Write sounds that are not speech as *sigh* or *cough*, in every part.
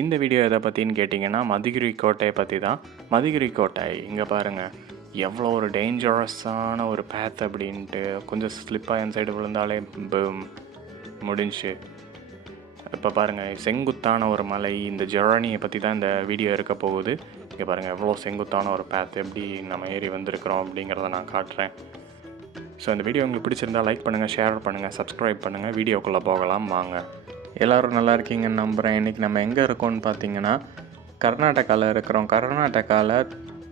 இந்த வீடியோ எதை பற்றின்னு கேட்டிங்கன்னா மதுகிரி கோட்டையை பற்றி தான் மதுகிரி கோட்டை இங்கே பாருங்கள் எவ்வளோ ஒரு டேஞ்சரஸான ஒரு பேத் அப்படின்ட்டு கொஞ்சம் ஸ்லிப்பாக என் சைடு விழுந்தாலே முடிஞ்சு. முடிஞ்சுச்சு இப்போ பாருங்கள் செங்குத்தான ஒரு மலை இந்த ஜெர்னியை பற்றி தான் இந்த வீடியோ இருக்க போகுது. இங்கே பாருங்கள் எவ்வளோ செங்குத்தான ஒரு பேத் எப்படி நம்ம ஏறி வந்திருக்கிறோம் அப்படிங்கிறத நான் காட்டுறேன். ஸோ இந்த வீடியோ உங்களுக்கு பிடிச்சிருந்தா லைக் பண்ணுங்கள் ஷேர் பண்ணுங்கள் சப்ஸ்கிரைப் பண்ணுங்கள் வீடியோக்குள்ளே போகலாம் வாங்க. எல்லோரும் நல்லா இருக்கீங்கன்னு நம்புகிறேன் இன்றைக்கி நம்ம எங்கே இருக்கோம்னு பார்த்தீங்கன்னா கர்நாடகாவில் இருக்கிறோம். கர்நாடகாவில்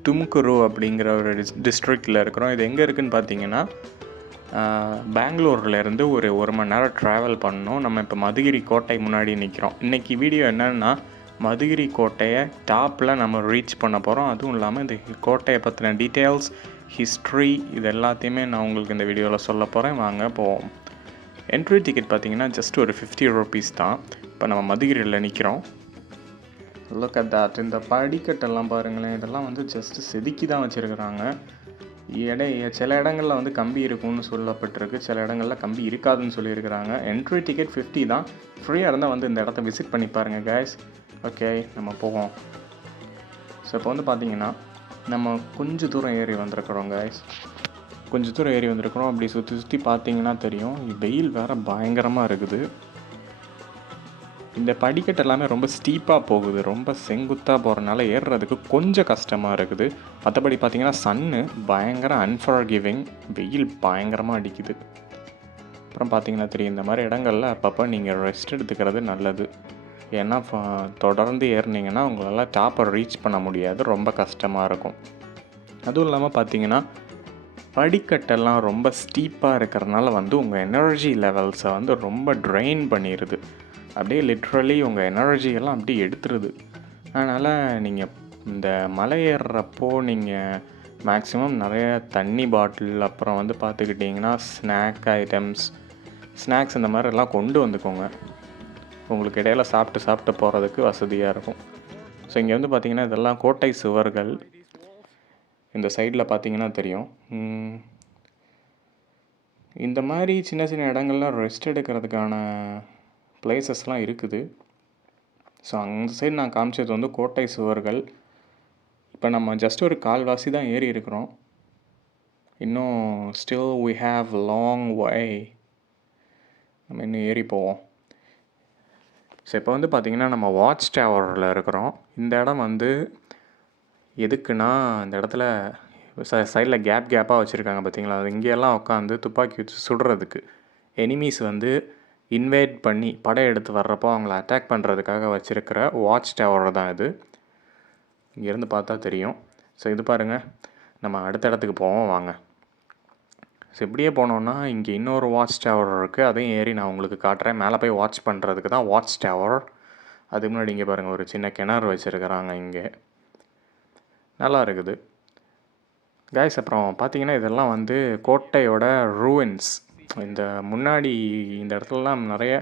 தும்குரு அப்படிங்கிற ஒரு டிஸ் டிஸ்ட்ரிக்டில் இருக்கிறோம். இது எங்கே இருக்குதுன்னு பார்த்தீங்கன்னா பெங்களூர்லேருந்து ஒரு ஒரு மணி நேரம் ட்ராவல் பண்ணோம். நம்ம இப்போ மதுகிரி கோட்டை முன்னாடி நிற்கிறோம் இன்றைக்கி வீடியோ என்னென்னா மதுகிரி கோட்டையை டாப்பில் நம்ம ரீச் பண்ண போகிறோம் அதுவும் இல்லாமல் இந்த கோட்டையை பற்றின டீட்டெயில்ஸ் ஹிஸ்ட்ரி இது எல்லாத்தையுமே நான் உங்களுக்கு இந்த வீடியோவில் சொல்ல போகிறேன் வாங்க போவோம். என்ட்ரி டிக்கெட் பார்த்தீங்கன்னா ஜஸ்ட் ஒரு ஃபிஃப்டி ருபீஸ் தான். இப்போ நம்ம மதுகிரியில் நிற்கிறோம் லுக் அட் தட் இந்த படிக்கட்டெல்லாம் பாருங்களேன். இதெல்லாம் வந்து ஜஸ்ட் செதுக்கி தான் வச்சுருக்குறாங்க. இடை சில இடங்களில் வந்து கம்பி இருக்கும்னு சொல்லப்பட்டிருக்கு. சில இடங்களில் கம்பி இருக்காதுன்னு சொல்லியிருக்கிறாங்க. என்ட்ரி டிக்கெட் ஃபிஃப்டி தான். ஃப்ரீயாக இருந்தால் வந்து இந்த இடத்த விசிட் பண்ணி பாருங்கள் கேஸ் ஓகே நம்ம போவோம். ஸோ இப்போ வந்து பார்த்திங்கன்னா நம்ம கொஞ்சம் தூரம் ஏறி வந்திருக்கிறோம் கைஸ் கொஞ்சம் தூரம் ஏறி வந்திருக்கணும். அப்படி சுற்றி சுற்றி பார்த்தீங்கன்னா தெரியும். வெயில் வேறு பயங்கரமாக இருக்குது. இந்த படிக்கட்டு எல்லாமே ரொம்ப ஸ்டீப்பாக போகுது. ரொம்ப செங்குத்தாக போகிறனால ஏறுறதுக்கு கொஞ்சம் கஷ்டமாக இருக்குது. மற்றபடி பார்த்திங்கன்னா சன்னு பயங்கர அன்ஃபர்கிவிங் வெயில் பயங்கரமாக அடிக்குது. அப்புறம் பார்த்தீங்கன்னா தெரியும் இந்த மாதிரி இடங்கள்ல அப்பப்போ நீங்கள் ரெஸ்ட் எடுத்துக்கிறது நல்லது. ஏன்னா தொடர்ந்து ஏறுனீங்கன்னா உங்களால் டாப்பை ரீச் பண்ண முடியாது. ரொம்ப கஷ்டமாக இருக்கும். அதுவும் இல்லாமல் பார்த்தீங்கன்னா படிக்கட்டெல்லாம் ரொம்ப ஸ்டீப்பாக இருக்கிறனால வந்து உங்கள் எனர்ஜி லெவல்ஸை வந்து ரொம்ப ட்ரெயின் பண்ணிடுது அப்படியே லிட்ரலி உங்கள் எனர்ஜியெல்லாம் அப்படியே எடுத்துருது. அதனால் நீங்கள் இந்த மலை ஏறுறப்போ நீங்கள் மேக்ஸிமம் நிறைய தண்ணி பாட்டில் அப்புறம் வந்து பார்த்துக்கிட்டிங்கன்னா ஸ்நாக் ஐட்டம்ஸ் ஸ்நாக்ஸ் இந்த மாதிரி எல்லாம் கொண்டு வந்துக்கோங்க. உங்களுக்கு இடையில சாப்பிட்டு சாப்பிட்டு போகிறதுக்கு வசதியாக இருக்கும். ஸோ இங்கே வந்து பார்த்திங்கன்னா இதெல்லாம் கோட்டை சுவர்கள் இந்த சைடில் பார்த்தீங்கன்னா தெரியும். இந்த மாதிரி சின்ன சின்ன இடங்கள்லாம் ரெஸ்ட் எடுக்கிறதுக்கான பிளேசஸ்லாம் இருக்குது. ஸோ அந்த சைடு நான் காமிச்சது வந்து கோட்டை சுவர்கள். இப்போ நம்ம ஜஸ்ட் ஒரு கால்வாசி தான் ஏறி இருக்கிறோம். இன்னும் still we have long way நம்ம இன்னும் ஏறி போவோம். ஸோ இப்போ வந்து பார்த்திங்கன்னா நம்ம வாட்ச் டவரில் இருக்கிறோம். இந்த இடம் வந்து எதுக்குன்னா அந்த இடத்துல ச சைடில் கேப் கேப்பாக வச்சுருக்காங்க பார்த்தீங்களா அது இங்கேயெல்லாம் உட்காந்து துப்பாக்கி வச்சு சுடுறதுக்கு. எனிமீஸ் வந்து இன்வைட் பண்ணி படம் எடுத்து வர்றப்போ அவங்கள அட்டாக் பண்ணுறதுக்காக வச்சுருக்கிற வாட்ச் டவர் தான் இது. இங்கேருந்து பார்த்தா தெரியும். ஸோ இது பாருங்கள் நம்ம அடுத்த இடத்துக்கு போவோம் வாங்க. ஸோ இப்படியே போனோன்னா இங்கே இன்னொரு வாட்ச் டவர் இருக்குது அதையும் ஏறி நான் உங்களுக்கு காட்டுறேன். மேலே போய் வாட்ச் பண்ணுறதுக்கு தான் வாட்ச் டவர் அதுக்கு முன்னாடி இங்கே பாருங்கள் ஒரு சின்ன கிணறு வச்சுருக்கிறாங்க இங்கே. நல்லா இருக்குது கைஸ் அப்புறம் பார்த்தீங்கன்னா இதெல்லாம் வந்து கோட்டையோட ரூவின்ஸ் இந்த முன்னாடி இந்த இடத்துலலாம் நிறைய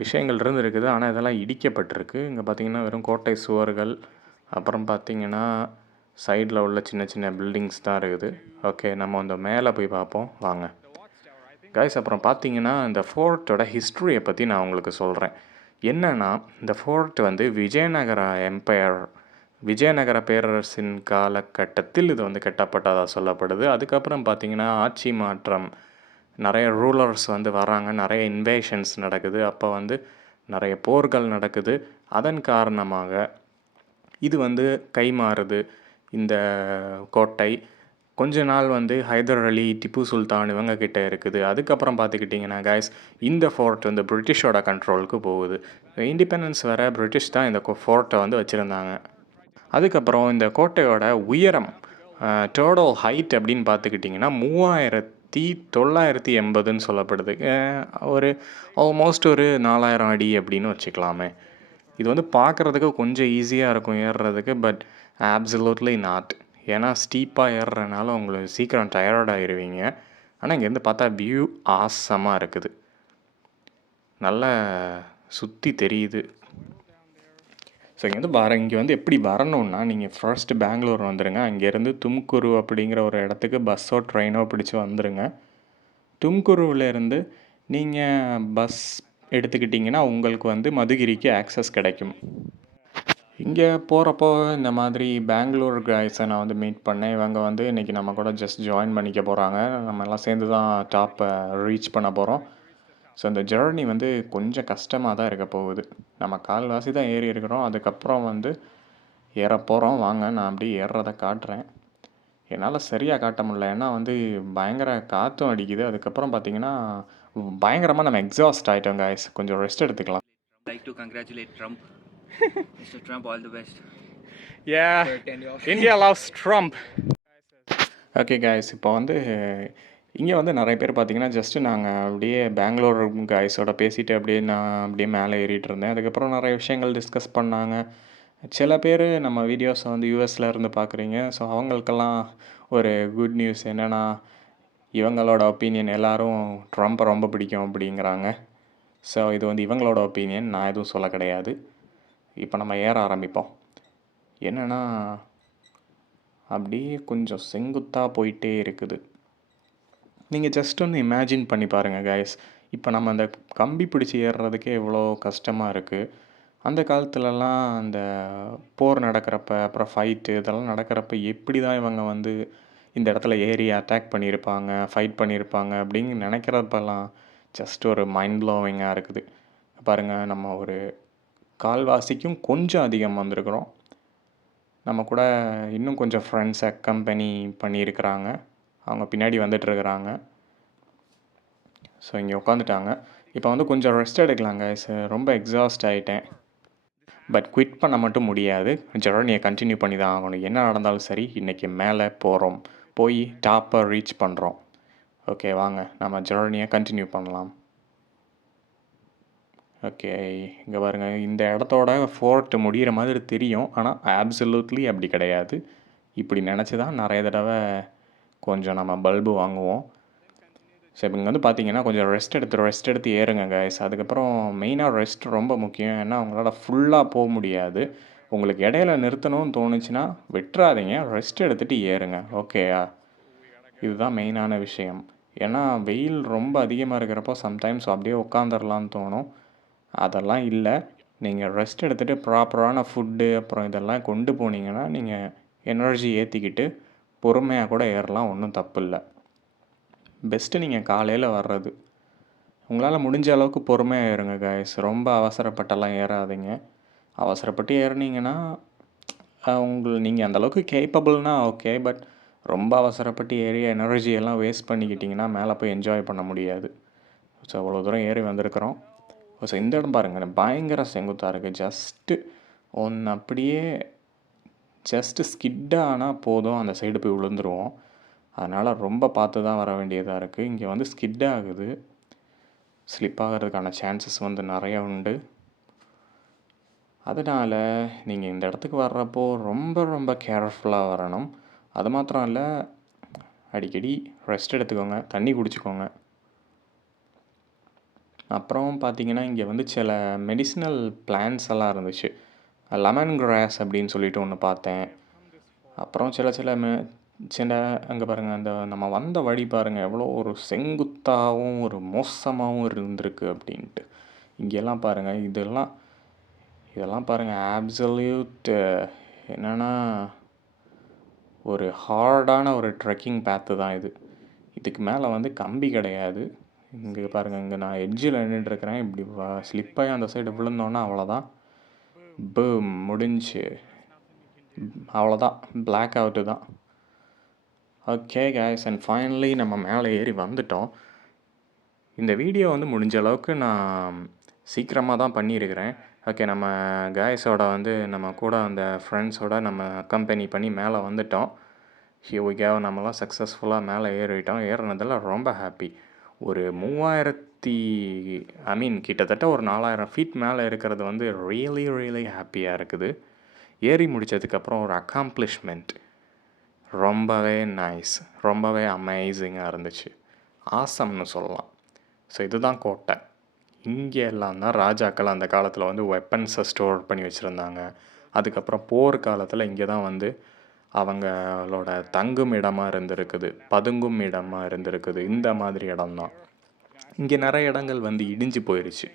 விஷயங்கள் இருந்திருக்குது. ஆனால் இதெல்லாம் இடிக்கப்பட்டிருக்கு. இங்கே பார்த்தீங்கன்னா வெறும் கோட்டை சுவர்கள். அப்புறம் பார்த்தீங்கன்னா சைடில் உள்ள சின்ன சின்ன பில்டிங்ஸ் தான் இருக்குது. ஓகே நம்ம அந்த மேலே போய் பார்ப்போம் வாங்க. கைஸ் அப்புறம் பார்த்தீங்கன்னா இந்த ஃபோர்ட்டோட ஹிஸ்ட்ரியை பற்றி நான் உங்களுக்கு சொல்கிறேன் என்னென்னா இந்த ஃபோர்ட் வந்து விஜயநகர எம்பையர் விஜயநகர பேரரசின் காலகட்டத்தில் இது வந்து கட்டப்பட்டதாக சொல்லப்படுது. அதுக்கப்புறம் பார்த்திங்கன்னா ஆட்சி மாற்றம் நிறைய ரூலர்ஸ் வந்து வராங்க நிறைய இன்வேஷன்ஸ் நடக்குது. அப்போ வந்து நிறைய போர்கள் நடக்குது. அதன் காரணமாக இது வந்து கைமாறுது இந்த கோட்டை. கொஞ்ச நாள் வந்து ஹைதர் அலி திப்பு சுல்தான் இவங்க கிட்ட இருக்குது. அதுக்கப்புறம் பார்த்துக்கிட்டிங்கன்னா கைஸ் இந்த ஃபோர்ட் வந்து பிரிட்டிஷோட கண்ட்ரோலுக்கு போகுது. இண்டிபெண்டன்ஸ் வர பிரிட்டிஷ் தான் இந்த ஃபோர்ட்டை வந்து வச்சுருந்தாங்க. அதுக்கப்புறம் இந்த கோட்டையோட உயரம் டோடல் ஹைட் அப்படின்னு பார்த்துக்கிட்டிங்கன்னா மூவாயிரத்தி தொள்ளாயிரத்தி எண்பதுன்னு சொல்லப்படுது. ஒரு ஆல்மோஸ்ட் ஒரு நாலாயிரம் அடி அப்படின்னு வச்சுக்கலாமே. இது வந்து பார்க்குறதுக்கு கொஞ்சம் ஈஸியாக இருக்கும் ஏறுறதுக்கு பட் ஆப்சலூட்லி நாட் ஏன்னா ஸ்டீப்பாக ஏறுறதுனால உங்களுக்கு சீக்கிரம் டயர்ட் ஆயிடுவீங்க ஆனால் இங்கேருந்து பார்த்தா வியூ ஆசமாக இருக்குது. நல்லா சுற்றி தெரியுது. ஸோ இங்கே வந்து வர இங்கே வந்து எப்படி வரணும்னா நீங்கள் ஃபர்ஸ்ட் பெங்களூர் வந்துடுங்க அங்கேருந்து தும்குரு அப்படிங்கிற ஒரு இடத்துக்கு பஸ்ஸோ ட்ரெயினோ பிடிச்சி வந்துடுங்க தும்குருவிலேருந்து நீங்கள் பஸ் எடுத்துக்கிட்டிங்கன்னா உங்களுக்கு வந்து மதுகிரிக்கு ஆக்சஸ் கிடைக்கும். இங்கே போகிறப்போ இந்த மாதிரி பெங்களூர் காய்ஸை நான் வந்து மீட் பண்ணேன். இவங்க வந்து இன்றைக்கி நம்ம கூட ஜஸ்ட் ஜாயின் பண்ணிக்க போகிறாங்க நம்ம எல்லாம் சேர்ந்து தான் டாப்பை ரீச் பண்ண போகிறோம் ஸோ இந்த ஜேர்னி வந்து கொஞ்சம் கஷ்டமாக தான் இருக்க போகுது. நம்ம கால்வாசி தான் ஏறி இருக்கிறோம். அதுக்கப்புறம் வந்து ஏற போகிறோம் வாங்க நான் அப்படியே ஏறுறத காட்டுறேன். என்னால் சரியாக காட்ட முடியல. ஏன்னா வந்து பயங்கர காற்றும் அடிக்குது. அதுக்கப்புறம் பார்த்தீங்கன்னா பயங்கரமாக நம்ம எக்ஸாஸ்ட் ஆகிட்டோம் காய்ஸ் கொஞ்சம் ரெஸ்ட் எடுத்துக்கலாம். Like to congratulate Trump. *laughs* Mr. Trump, all the best. Yeah, India loves Trump. Okay guys இப்போ வந்து இங்கே வந்து நிறைய பேர் பார்த்தீங்கன்னா ஜஸ்ட்டு நாங்கள் அப்படியே பெங்களூர் காய்ஸோட பேசிட்டு அப்படியே நான் அப்படியே மேலே ஏறிட்டு இருந்தேன். அதுக்கப்புறம் நிறைய விஷயங்கள் டிஸ்கஸ் பண்ணாங்க. சில பேர் நம்ம வீடியோஸை வந்து யூஎஸில் இருந்து பார்க்குறீங்க. ஸோ அவங்களுக்கெல்லாம் ஒரு குட் நியூஸ் என்னென்னா இவங்களோட ஒப்பீனியன் எல்லாரும் ட்ரம்ப்பை ரொம்ப பிடிக்கும் அப்படிங்கிறாங்க. ஸோ இது வந்து இவங்களோட ஒப்பீனியன் நான் எதுவும் சொல்ல கிடையாது. இப்போ நம்ம ஏற ஆரம்பிப்போம். என்னென்னா அப்படியே கொஞ்சம் செங்குத்தாக போயிட்டே இருக்குது. நீங்கள் ஜஸ்ட் ஒன்று இமேஜின் பண்ணி பாருங்கள் கைஸ் இப்போ நம்ம அந்த கம்பி பிடிச்சி ஏறுறதுக்கே எவ்வளோ கஷ்டமாக இருக்குது அந்த காலத்துலலாம் அந்த போர் நடக்கிறப்ப அப்புறம் ஃபைட்டு இதெல்லாம் நடக்கிறப்ப எப்படி தான் இவங்க வந்து இந்த இடத்துல ஏறி அட்டாக் பண்ணியிருப்பாங்க ஃபைட் பண்ணியிருப்பாங்க அப்படின்னு நினைக்கிறப்பெல்லாம் ஜஸ்ட் ஒரு மைண்ட் ப்ளோவிங்காக இருக்குது. பாருங்கள் நம்ம ஒரு கால்வாசிக்கும் கொஞ்சம் அதிகம் வந்திருக்கிறோம். நம்ம கூட இன்னும் கொஞ்சம் ஃப்ரெண்ட்ஸை கம்பெனி பண்ணியிருக்கிறாங்க. அவங்க பின்னாடி வந்துட்டுருக்குறாங்க. ஸோ இங்கே உட்காந்துட்டாங்க இப்போ வந்து கொஞ்சம் ரெஸ்ட் எடுக்கலாங்க ரொம்ப எக்ஸாஸ்ட் ஆகிட்டேன் பட் குவிட் பண்ண மட்டும் முடியாது. ஜெர்னியை கண்டினியூ பண்ணி தான் ஆகணும். என்ன நடந்தாலும் சரி இன்றைக்கி மேலே போகிறோம் போய் டாப்பை ரீச் பண்ணுறோம் ஓகே வாங்க. நம்ம ஜெர்னியை கண்டினியூ பண்ணலாம். ஓகே இங்கே பாருங்கள் இந்த இடத்தோட ஃபோர்ட் முடிகிற மாதிரி தெரியும். ஆனால் ஆப்சல்யூட்லி அப்படி கிடையாது. இப்படி நினச்சி தான் நிறைய தடவை கொஞ்சம் நம்ம பல்பு வாங்குவோம். ஸோ இப்போ இங்கே வந்து பார்த்தீங்கன்னா கொஞ்சம் ரெஸ்ட் எடுத்து ரெஸ்ட் எடுத்து ஏறுங்க கைஸ் அதுக்கப்புறம் மெயினாக ரெஸ்ட் ரொம்ப முக்கியம். ஏன்னா உங்களால் ஃபுல்லாக போக முடியாது. உங்களுக்கு இடையில நிறுத்தணும்னு தோணுச்சுன்னா விட்டுறாதீங்க. ரெஸ்ட் எடுத்துகிட்டு ஏறுங்க. ஓகேயா இதுதான் மெயினான விஷயம். ஏன்னா வெயில் ரொம்ப அதிகமாக இருக்கிறப்போ சம்டைம்ஸ் அப்படியே உட்காந்துடலான்னு தோணும். அதெல்லாம் இல்லை. நீங்கள் ரெஸ்ட் எடுத்துகிட்டு ப்ராப்பரான ஃபுட்டு அப்புறம் இதெல்லாம் கொண்டு போனீங்கன்னா நீங்கள் எனர்ஜி ஏற்றிக்கிட்டு பொறுமையாக கூட ஏறலாம் ஒன்றும் தப்பு இல்லை பெஸ்ட்டு நீங்கள் காலையில் வர்றது. உங்களால் முடிஞ்ச அளவுக்கு பொறுமையாக ஏறுங்க கைஸ் ரொம்ப அவசரப்பட்டெல்லாம் ஏறாதீங்க. அவசரப்பட்டு ஏறினீங்கன்னா உங்கள் நீங்கள் அந்தளவுக்கு கேப்பபிள்னா ஓகே பட் ரொம்ப அவசரப்பட்டு ஏறி எனர்ஜி எல்லாம் வேஸ்ட் பண்ணிக்கிட்டிங்கன்னா மேலே போய் என்ஜாய் பண்ண முடியாது. ஸோ அவ்வளோ தூரம் ஏறி வந்திருக்கிறோம். ஸோ இந்த இடம் பாருங்கள் பயங்கர செங்குத்தாக இருக்குது ஜஸ்ட்டு ஒன்று அப்படியே ஜஸ்ட்டு ஸ்கிட்டாக ஆனால் போதும். அந்த சைடு போய் விழுந்துருவோம் அதனால் ரொம்ப பார்த்து தான் வர வேண்டியதாக இருக்குது இங்கே வந்து ஸ்கிட் ஆகுது. ஸ்லிப் ஆகிறதுக்கான சான்சஸ் வந்து நிறைய உண்டு. அதனால் நீங்கள் இந்த இடத்துக்கு வர்றப்போ ரொம்ப ரொம்ப கேர்ஃபுல்லாக வரணும். அது மாத்திரம் இல்லை அடிக்கடி ரெஸ்ட் எடுத்துக்கோங்க. தண்ணி குடிச்சிக்கோங்க. அப்புறம் பார்த்தீங்கன்னா இங்கே வந்து சில மெடிசினல் பிளான்ஸ் எல்லாம் இருந்துச்சு. லெமன் கிராஸ் அப்படின்னு சொல்லிட்டு ஒன்று பார்த்தேன். அப்புறம் சில சில மே சின்ன அங்கே பாருங்கள் அந்த நம்ம வந்த வழி பாருங்கள் எவ்வளோ ஒரு செங்குத்தாகவும் ஒரு மோசமாகவும் இருந்திருக்கு அப்படின்ட்டு. இங்கெல்லாம் பாருங்கள் இதெல்லாம் இதெல்லாம் பாருங்கள் ஆப்சல்யூட் என்னென்னா ஒரு ஹார்டான ஒரு ட்ரெக்கிங் பேத்து தான் இது. இதுக்கு மேலே வந்து கம்பி கிடையாது. இங்கே பாருங்கள் இங்கே நான் எட்ஜில் நின்றுட்டுருக்கிறேன் இப்படி ஸ்லிப்பாகி அந்த சைடு விழுந்தோன்னா அவ்வளோதான் பு முடிஞ்சு. அவ்வளோதான். பிளாக் அவுட்டு தான். ஓகே கேஸ் அண்ட் ஃபைனலி நம்ம மேலே ஏறி வந்துட்டோம். இந்த வீடியோ வந்து முடிஞ்ச அளவுக்கு நான் சீக்கிரமாக தான் பண்ணியிருக்கிறேன். ஓகே நம்ம கேஸோட வந்து நம்ம கூட அந்த ஃப்ரெண்ட்ஸோட நம்ம கம்பெனி பண்ணி மேலே வந்துட்டோம். ஹியூவிக்காக நம்மலாம் சக்ஸஸ்ஃபுல்லாக மேலே ஏறிட்டோம். ஏறினதில் ரொம்ப ஹாப்பி ஒரு மூவாயிரத்து ஐ மீன் கிட்டத்தட்ட ஒரு நாலாயிரம் ஃபீட் மேலே இருக்கிறது வந்து ரியலி ரியலி ஹாப்பியாக இருக்குது. ஏறி முடித்ததுக்கப்புறம் ஒரு அக்காம்ப்ளிஷ்மெண்ட் ரொம்பவே நைஸ் ரொம்பவே அமேசிங்காக இருந்துச்சு. ஆசம்னு சொல்லலாம். ஸோ இதுதான் கோட்டை. இங்கே எல்லாம் தான் ராஜாக்கள் அந்த காலத்தில் வந்து வெப்பன்ஸை ஸ்டோர் பண்ணி வச்சுருந்தாங்க. அதுக்கப்புறம் போர் காலத்தில் இங்கே தான் வந்து அவங்களோட தங்கும் இடமாக இருந்திருக்குது. பதுங்கும் இடமாக இருந்திருக்குது. இந்த மாதிரி இடம்தான் இங்கே நிறைய இடங்கள் வந்து இடிஞ்சு போயிடுச்சு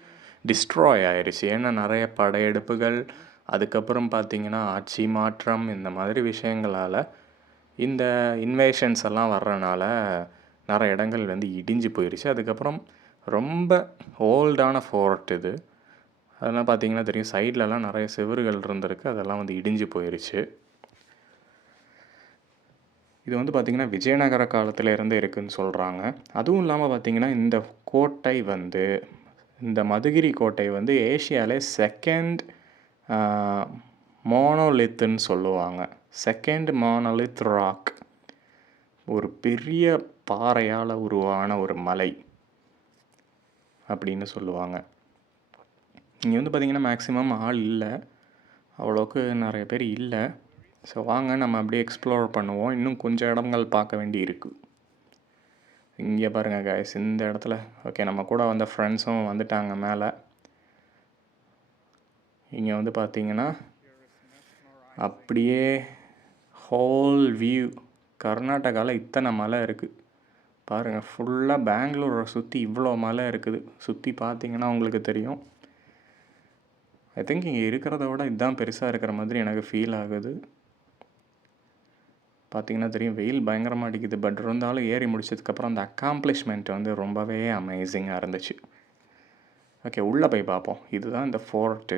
டிஸ்ட்ராய் ஆயிடுச்சு ஏன்னா நிறைய படையெடுப்புகள் அதுக்கப்புறம் பார்த்தீங்கன்னா ஆட்சி மாற்றம் இந்த மாதிரி விஷயங்களால் இந்த இன்வேஷன்ஸ் எல்லாம் வர்றனால நிறைய இடங்கள் வந்து இடிஞ்சு போயிடுச்சு அதுக்கப்புறம் ரொம்ப ஓல்டான ஃபோர்ட் இது. அதெல்லாம் பார்த்தீங்கன்னா தெரியும். சைட்லலாம் நிறைய செவறுகள் இருந்திருக்கு. அதெல்லாம் வந்து இடிஞ்சு போயிருச்சு. இது வந்து பார்த்திங்கன்னா விஜயநகர காலத்தில் இருந்து இருக்குதுன்னு சொல்கிறாங்க அதுவும் இல்லாமல் பார்த்திங்கன்னா இந்த கோட்டை வந்து இந்த மதுகிரி கோட்டை வந்து ஏஷியாவிலே செகண்ட் மோனோலித்துன்னு சொல்லுவாங்க. செகண்ட் மோனோலித் ராக் ஒரு பெரிய பாறையால் உருவான ஒரு மலை அப்படின்னு சொல்லுவாங்க. இங்கே வந்து பார்த்திங்கன்னா மேக்ஸிமம் ஆள் இல்லை. அவ்வளோக்கு நிறைய பேர் இல்லை. ஸோ வாங்க நம்ம அப்படியே எக்ஸ்ப்ளோர் பண்ணுவோம். இன்னும் கொஞ்சம் இடங்கள் பார்க்க வேண்டி இருக்குது இங்கே பாருங்கள் கைஸ் இந்த இடத்துல ஓகே நம்ம கூட வந்த ஃப்ரெண்ட்ஸும் வந்துட்டாங்க மேலே. இங்கே வந்து பார்த்தீங்கன்னா அப்படியே ஹோல் வியூ கர்நாடகாவில் இத்தனை மலை இருக்குது பாருங்கள் ஃபுல்லாக பெங்களூரை சுற்றி இவ்வளோ மலை இருக்குது. சுற்றி பார்த்தீங்கன்னா உங்களுக்கு தெரியும். ஐ திங்க் இங்கே இருக்கிறத விட இதுதான் பெருசாக இருக்கிற மாதிரி எனக்கு ஃபீல் ஆகுது. பார்த்திங்கன்னா தெரியும் வெயில் பயங்கரமாக அடிக்குது. பட் இருந்தாலும் ஏறி முடிச்சதுக்கப்புறம் அந்த அக்காம்ப்ளிஷ்மெண்ட் வந்து ரொம்பவே அமேசிங்காக இருந்துச்சு. ஓகே உள்ளே போய் பார்ப்போம். இதுதான் இந்த ஃபோர்ட்டு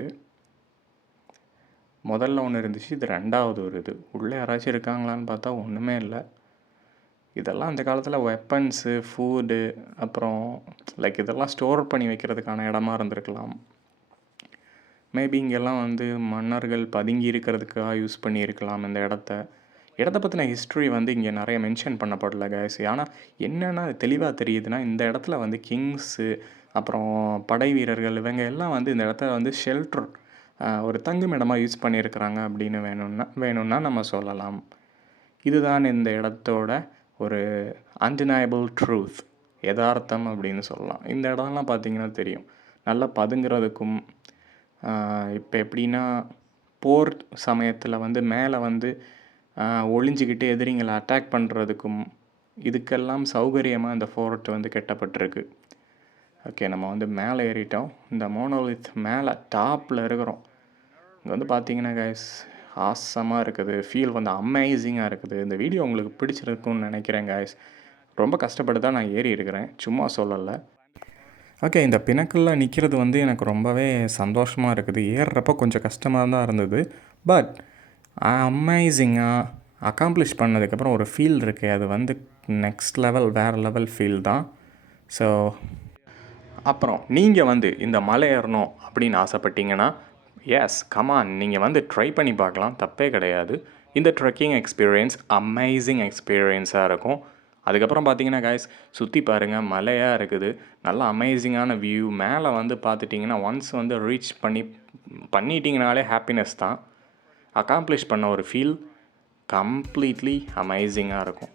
முதல்ல ஒன்று இருந்துச்சு இது ரெண்டாவது ஒரு இது. உள்ளே யாராச்சும் இருக்காங்களான்னு பார்த்தா ஒன்றுமே இல்லை. இதெல்லாம் அந்த காலத்தில் வெப்பன்ஸு ஃபுட்டு அப்புறம் லைக் இதெல்லாம் ஸ்டோர் பண்ணி வைக்கிறதுக்கான இடமா இருந்திருக்கலாம். மேபி இங்கெல்லாம் வந்து மன்னர்கள் பதுங்கி இருக்கிறதுக்காக யூஸ் பண்ணியிருக்கலாம் இந்த இடத்த. இடத்த பற்றின ஹிஸ்ட்ரி வந்து இங்கே நிறைய மென்ஷன் பண்ணப்படல கைஸ் ஆனால் என்னென்னா தெளிவாக தெரியுதுன்னா இந்த இடத்துல வந்து கிங்ஸு அப்புறம் படை வீரர்கள் இவங்க எல்லாம் வந்து இந்த இடத்த வந்து ஷெல்டர் ஒரு தங்குமிடமாக யூஸ் பண்ணியிருக்கிறாங்க அப்படின்னு வேணும்னா வேணும்னா நம்ம சொல்லலாம். இதுதான் இந்த இடத்தோட ஒரு அன்டினயபிள் ட்ரூத் யதார்த்தம் அப்படின்னு சொல்லலாம். இந்த இடம்லாம் பார்த்திங்கன்னா தெரியும். நல்லா பதுங்கிறதுக்கும் இப்போ எப்படின்னா போர் சமயத்தில் வந்து மேலே வந்து ஒளிஞ்சுக்கிட்டு எதிரிங்களை அட்டாக் பண்ணுறதுக்கும் இதுக்கெல்லாம் சௌகரியமாக இந்த ஃபோர்ட் வந்து கெட்டப்பட்டிருக்கு. ஓகே நம்ம வந்து மேலே ஏறிட்டோம். இந்த மோனோலித் மேலே டாப்பில் இருக்கிறோம். இங்கே வந்து பார்த்தீங்கன்னா கைஸ் ஆசமாக இருக்குது. ஃபீல் வந்து அமேசிங்காக இருக்குது. இந்த வீடியோ உங்களுக்கு பிடிச்சிருக்கும்னு நினைக்கிறேன் கைஸ் ரொம்ப கஷ்டப்பட்டு தான் நான் ஏறி இருக்கிறேன். சும்மா சொல்லலை. ஓகே இந்த பிணக்கல்ல நிற்கிறது வந்து எனக்கு ரொம்பவே சந்தோஷமாக இருக்குது. ஏறுறப்ப கொஞ்சம் கஷ்டமாக தான் இருந்தது. பட் அமேசிங்காக அக்காம்ப்ளிஷ் பண்ணதுக்கப்புறம் ஒரு ஃபீல் இருக்குது அது வந்து நெக்ஸ்ட் லெவல் வேறு லெவல் ஃபீல் தான். ஸோ அப்புறம் நீங்கள் வந்து இந்த மலை ஏறணும் அப்படின்னு ஆசைப்பட்டீங்கன்னா எஸ் கமான் நீங்கள் வந்து ட்ரை பண்ணி பார்க்கலாம். தப்பே கிடையாது. இந்த ட்ரெக்கிங் எக்ஸ்பீரியன்ஸ் அமேசிங் எக்ஸ்பீரியன்ஸாக இருக்கும். அதுக்கப்புறம் பார்த்தீங்கன்னா காய்ஸ் சுற்றி பாருங்கள் மலையாக இருக்குது. நல்லா அமேசிங்கான வியூ மேலே வந்து பார்த்துட்டிங்கன்னா ஒன்ஸ் வந்து ரீச் பண்ணி பண்ணிட்டீங்கனாலே ஹாப்பினஸ் தான். அக்காம்ப்ளிஷ் பண்ண ஒரு ஃபீல் கம்ப்ளீட்லி அமேசிங்காக இருக்கும்.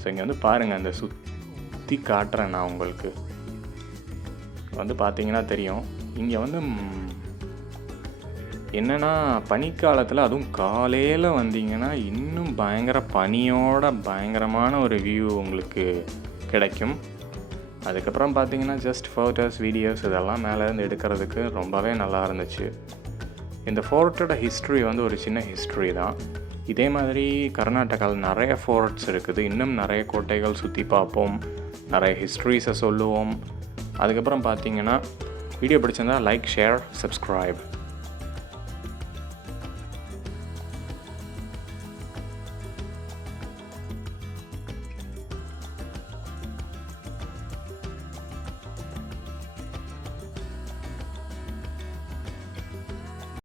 ஸோ இங்கே வந்து பாருங்கள் அந்த சுற்றி காட்டுறேன் நான் உங்களுக்கு. வந்து பார்த்தீங்கன்னா தெரியும். இங்கே வந்து என்னென்னா என்னன்னா பனிக்காலத்தில் அதுவும் காலையில் வந்தீங்கன்னா இன்னும் பயங்கர பனியோட பயங்கரமான ஒரு வியூ உங்களுக்கு கிடைக்கும். அதுக்கப்புறம் பார்த்தீங்கன்னா ஜஸ்ட் ஃபோட்டோஸ் வீடியோஸ் இதெல்லாம் மேலேருந்து எடுக்கிறதுக்கு ரொம்பவே நல்லா இருந்துச்சு. இந்த ஃபோர்ட்டோட ஹிஸ்ட்ரி வந்து ஒரு சின்ன ஹிஸ்ட்ரி தான். இதே மாதிரி கர்நாடகாவில் நிறைய ஃபோர்ட்ஸ் இருக்குது. இன்னும் நிறைய கோட்டைகள் சுற்றி பார்ப்போம். நிறைய ஹிஸ்ட்ரிஸை சொல்லுவோம். அதுக்கப்புறம் பார்த்தீங்கன்னா வீடியோ பிடிச்சிருந்தா லைக் ஷேர் சப்ஸ்கிரைப்